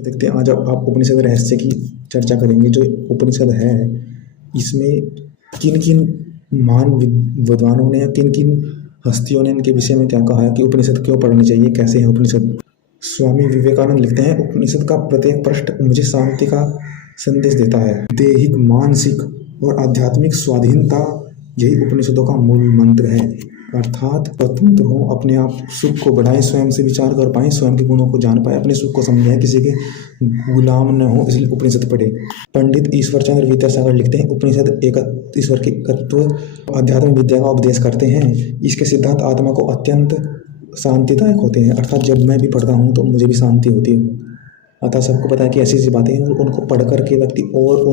देखते हैं, आज आप उपनिषद रहस्य की चर्चा करेंगे। जो उपनिषद है इसमें किन किन महान विद्वानों ने, किन किन हस्तियों ने इनके विषय में क्या कहा है कि उपनिषद क्यों पढ़नी चाहिए, कैसे है उपनिषद। स्वामी विवेकानंद लिखते हैं, उपनिषद का प्रत्येक पृष्ठ मुझे शांति का संदेश देता है। दैहिक, मानसिक और आध्यात्मिक स्वाधीनता यही उपनिषदों का मूल मंत्र है। अर्थात स्वतंत्र हो, अपने आप सुख को बढ़ाएं, स्वयं से विचार कर पाएं, स्वयं के गुणों को जान पाएं, अपने सुख को समझें, किसी के गुलाम न हो, इसलिए उपनिषद पढ़े। पंडित ईश्वर चंद्र विद्यासागर लिखते हैं, उपनिषद एक ईश्वर के तत्व, आध्यात्मिक विद्या का उपदेश करते हैं। इसके सिद्धांत आत्मा को अत्यंत शांतिदायक होते हैं। अर्थात जब मैं भी पढ़ता हूँ तो मुझे भी शांति होती है। अतः सबको पता है कि ऐसी ऐसी बातें हैं, उनको पढ़ करके व्यक्ति और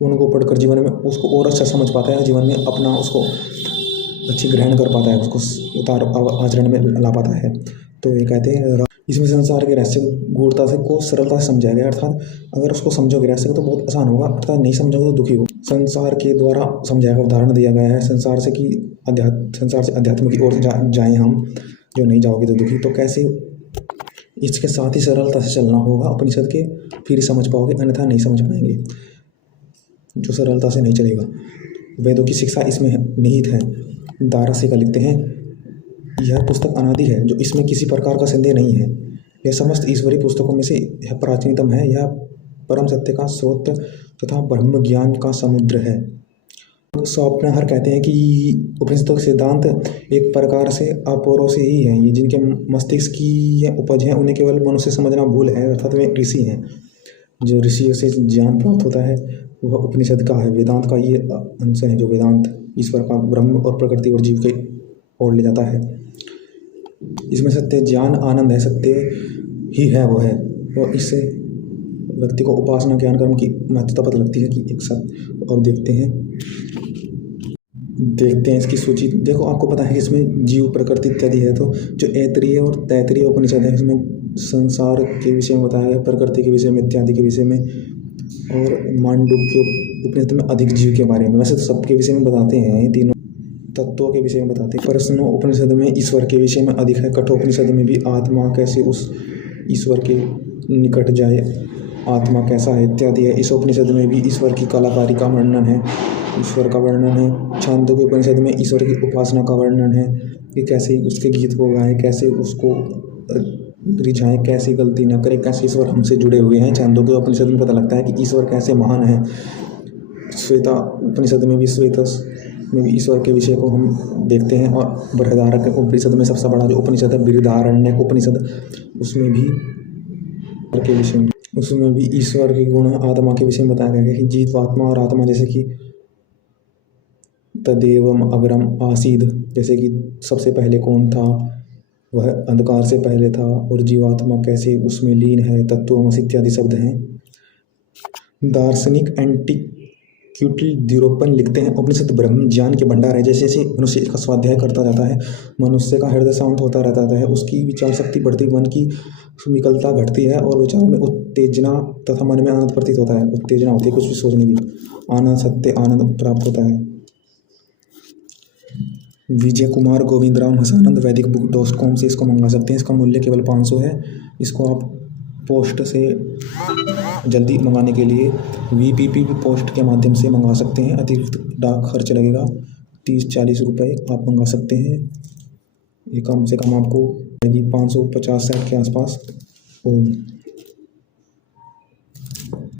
उनको पढ़कर जीवन में उसको और अच्छा समझ पाता है, जीवन में अपना उसको अच्छी ग्रहण कर पाता है, उसको आचरण में ला पाता है। तो ये कहते हैं, इसमें संसार के रहस्य गूढ़ता से को सरलता से समझाया गया। अर्थात अगर उसको समझोगे रहस्य तो बहुत आसान होगा, अर्थात नहीं समझोगे तो दुखी हो। संसार के द्वारा समझाया गया, उदाहरण दिया गया है, संसार से अध्यात्म की ओर जाएं हम, जो नहीं जाओगे तो दुखी। तो कैसे, इसके साथ ही सरलता से चलना होगा उपनिषद के, फिर समझ पाओगे, अन्यथा नहीं समझ पाएंगे। जो सरलता से नहीं चलेगा, वेदों की शिक्षा इसमें निहित है। दारसी का लिखते हैं, यह पुस्तक अनादि है, जो इसमें किसी प्रकार का संदेह नहीं है। यह समस्त ईश्वरीय पुस्तकों में से यह प्राचीनतम है। यह परम सत्य का स्रोत तथा ब्रह्म ज्ञान का समुद्र है। स्वप्नहर कहते हैं कि उपनिषदों के सिद्धांत एक प्रकार से अपौरों से ही हैं। ये जिनके मस्तिष्क की यह उपज है, उन्हें केवल मनुष्य समझना भूल है। अर्थात वे ऋषि हैं। जो ऋषियों से ज्ञान प्राप्त होता है वह उपनिषद का है। वेदांत का ये अंश है, जो वेदांत ईश्वर का, ब्रह्म और प्रकृति और जीव के ओर ले जाता है। इसमें सत्य ज्ञान आनंद है, सत्य ही है वो है, और इससे व्यक्ति को उपासना ज्ञान कर्म की महत्वता पता लगती है कि एक साथ। अब देखते हैं इसकी सूची। देखो, आपको पता है कि इसमें जीव, प्रकृति इत्यादि है। तो जो ऐतरीय और तैतरीय उपनिषद है, इसमें संसार के विषय में बताया गया, प्रकृति के विषय में, इत्यादि के विषय में, और मांडुक्य उपनिषद में अधिक जीव के बारे में। वैसे तो सबके विषय में बताते हैं, तीनों तत्वों के विषय में बताते हैं। प्रश्नो उपनिषद में ईश्वर के विषय में अधिक है। कठोपनिषद में भी आत्मा कैसे उस ईश्वर के निकट जाए, आत्मा कैसा है इत्यादि है। इस उपनिषद में भी ईश्वर की कलाकारी का वर्णन है, ईश्वर का वर्णन है। छांदोग्य उपनिषद में ईश्वर की उपासना का वर्णन है कि कैसे उसके गीत को गाएं, कैसे उसको रिझाएं, कैसे गलती न करें, कैसे ईश्वर हमसे जुड़े हुए हैं। छांदोग्य उपनिषद में पता लगता है कि ईश्वर कैसे महान है। श्वेता उपनिषद में भी, श्वेतस में भी ईश्वर के विषय को हम देखते हैं। और बृहदारण्यक उपनिषद में सबसे बड़ा जो उपनिषद है बृहदारण्यक उपनिषद, उसमें भी ईश्वर के गुण, आत्मा के विषय में बताया गया है कि जीवात्मा और आत्मा, जैसे कि तदेवम अग्रम आसीद, जैसे कि सबसे पहले कौन था, वह अंधकार से पहले था, और जीवात्मा कैसे उसमें लीन है, तत्वमसि इत्यादि शब्द हैं। दार्शनिक एंटिक्यूटल द्यूरोपन लिखते हैं, उपनिषद ब्रह्म ज्ञान के भंडार है। जैसे जैसे मनुष्य का स्वाध्याय करता जाता है, मनुष्य का हृदय शांत होता रहता है, उसकी विचार शक्ति बढ़ती, मन की विकलता घटती है, और विचारों में उत्तेजना तथा मन में आनंद प्रतीत होता है। उत्तेजना होती है कुछ भी सोचने की, आनंद, सत्य आनंद प्राप्त होता है। विजय कुमार गोविंदराम हसानंद वैदिकबुक.com से इसको मंगा सकते हैं। इसका मूल्य केवल 500 है। इसको आप पोस्ट से जल्दी मंगाने के लिए VPP पोस्ट के माध्यम से मंगा सकते हैं। अतिरिक्त डाक खर्च लगेगा 30-40 रुपये, आप मंगा सकते हैं। ये कम से कम आपको 550-60 के आसपास। ओम।